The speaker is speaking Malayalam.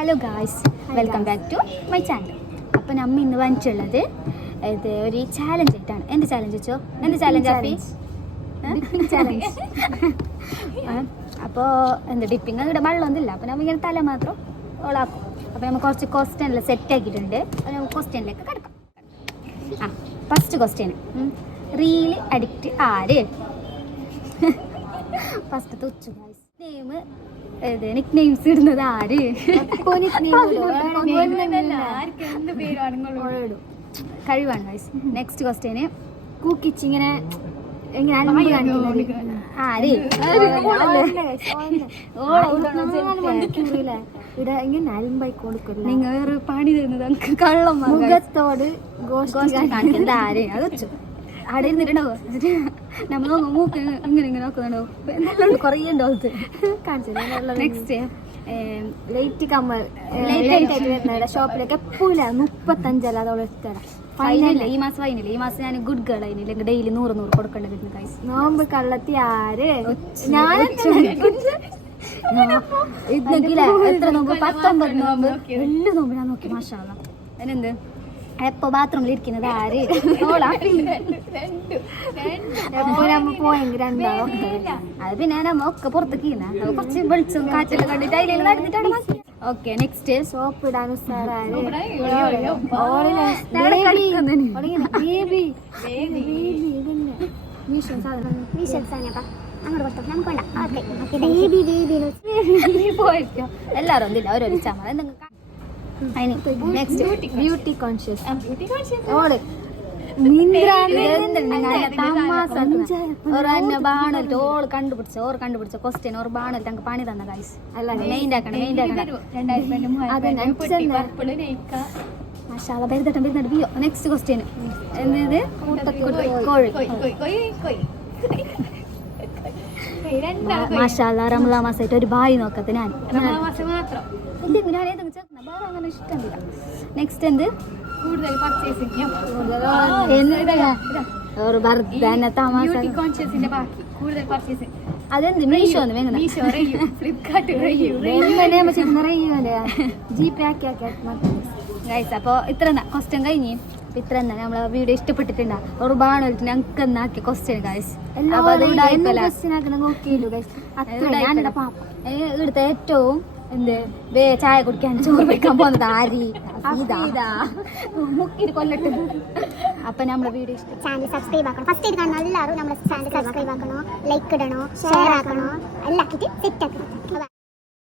Hello guys, welcome back to my channel. അപ്പം നമ്മൾ ഇന്ന് വന്നിട്ടുള്ളത് ഇത് ഒരു ചാലഞ്ച് ആയിട്ടാണ്. എന്ത് ചാലഞ്ച് വെച്ചോ? എന്ത് ചാലഞ്ച് ആപ്പി? ചാലഞ്ച്. അപ്പോൾ എന്ത് ഡിപ്പിങ് ഇവിടെ വെള്ളമൊന്നുമില്ല. അപ്പോൾ നമ്മൾ ഇങ്ങനെ തല മാത്രം ഓളാക്കും. അപ്പോൾ നമ്മൾ കുറച്ച് ക്വസ്റ്റ്യനിൽ സെറ്റ് ആക്കിയിട്ടുണ്ട്. അപ്പോൾ നമുക്ക് ക്വസ്റ്റ്യനിലേക്ക് കിടക്കാം. ഫസ്റ്റ് ക്വസ്റ്റ്യൻ, റീൽ അഡിക്റ്റ് ആര്? ഫസ്റ്റ് തുച്ചു ഗായ്സ്. നെയിം നിക് നെയിംസ് ഇടുന്നത് ആര്? കഴിവാണ് ഗൈസ്. നെക്സ്റ്റ് ക്വസ്റ്റ്യന്, കുക്കിച്ച് ഇങ്ങനെ ആര്? നിങ്ങൾ ഒരു പണി തരുന്നത് നമുക്ക് കള്ളം മുഖത്തോട് കാണിക്കുന്നത് ആര്? അത് വെച്ചു അവിടെ ഇരുന്നിട്ടുണ്ടാവോ? നമ്മൾ മൂക്ക് ഇങ്ങനെ ഇങ്ങനെ നോക്കുന്നുണ്ടാവും. കുറേ ഉണ്ടാവും കാണിച്ചത്. നെക്സ്റ്റ്, ലൈറ്റ് കമ്മൽ ഷോപ്പിലേക്ക് എപ്പോഴും 35 അതോളം എത്തണം. ഫൈനൽ ഈ മാസം ഫൈനൽ. ഈ മാസം ഞാൻ ഗുഡ് ഗേൾ ആയില്ലെങ്കിൽ ഡെയിലി 100 കൊടുക്കേണ്ടത് ഗൈസ്. നോമ്പ് കള്ളത്തി ആര്? ഞാൻ ഇന്നെങ്കിലേ എത്ര നോമ്പ്? 19 നോമ്പ്. എല്ലാ നോമ്പ് ഞാൻ നോക്കി. മാഷാ അല്ലാ. അതിനെന്ത് എപ്പോ ബാത്റൂമിൽ ഇരിക്കുന്നത് ആര്? അത് പിന്നെ നമ്മ ഒക്കെ പുറത്തേക്ക് കുറച്ച് വെളിച്ചം കാറ്റെല്ലാം കണ്ടിട്ട് അതിലെല്ലാം നടന്നിട്ടാണ്. ഓക്കെ, നെക്സ്റ്റ്, സോപ്പ് ഇടാനും എല്ലാരും ഒന്നില്ല ഓരോ ചാമ എന്തെങ്കിലും. Next, beauty conscious. ഓൾ കണ്ടുപിടിച്ച ക്വസ്റ്റ്യൻ ഓർ ബാണൽ തങ്ങൾക്ക് പണി തന്ന ഗൈസ്. മെയിൻ ആക്കണം. നെക്സ്റ്റ് ക്വസ്റ്റ്യൻ, എന്നത് കോഴി. മാഷാഅല്ലാ, റമളാൻ മാസമായിട്ട് ഒരു ബായി നോക്കത്തെ ഞാൻ അങ്ങനെ ഇഷ്ടമില്ല. നെക്സ്റ്റ്, എന്ത് അതെന്ത് മീഷോ ഗൈസ്. അപ്പോൾ ഇത്ര ക്വസ്റ്റ്യൻ കഴിഞ്ഞ് ഇത്ര തന്നെ നമ്മളെ വീഡിയോ ഇഷ്ടപ്പെട്ടിട്ടുണ്ടാ? ഒരുപാട് ഞങ്ങൾക്ക് എന്നാക്കിയ ക്വസ്റ്റ്യൻ ഗൈസ്. ഇവിടുത്തെ ഏറ്റവും എന്ത് ചായ കുടിക്കാൻ ചോറ് വെക്കാൻ പോകുന്നത് ആരി? മുക്കിട്ട് കൊല്ലട്ട്. അപ്പൊ നമ്മളെ വീഡിയോ ചാനൽ സബ്സ്ക്രൈബ് ആക്കണം. ഫസ്റ്റ് കാണുന്ന എല്ലാവരും നമ്മുടെ ചാനൽ സബ്സ്ക്രൈബ് ആക്കണോ, ലൈക്ക് ഇടണോ, ഷെയർ ആക്കണോ, എല്ലാം സെറ്റ് ആക്കണം.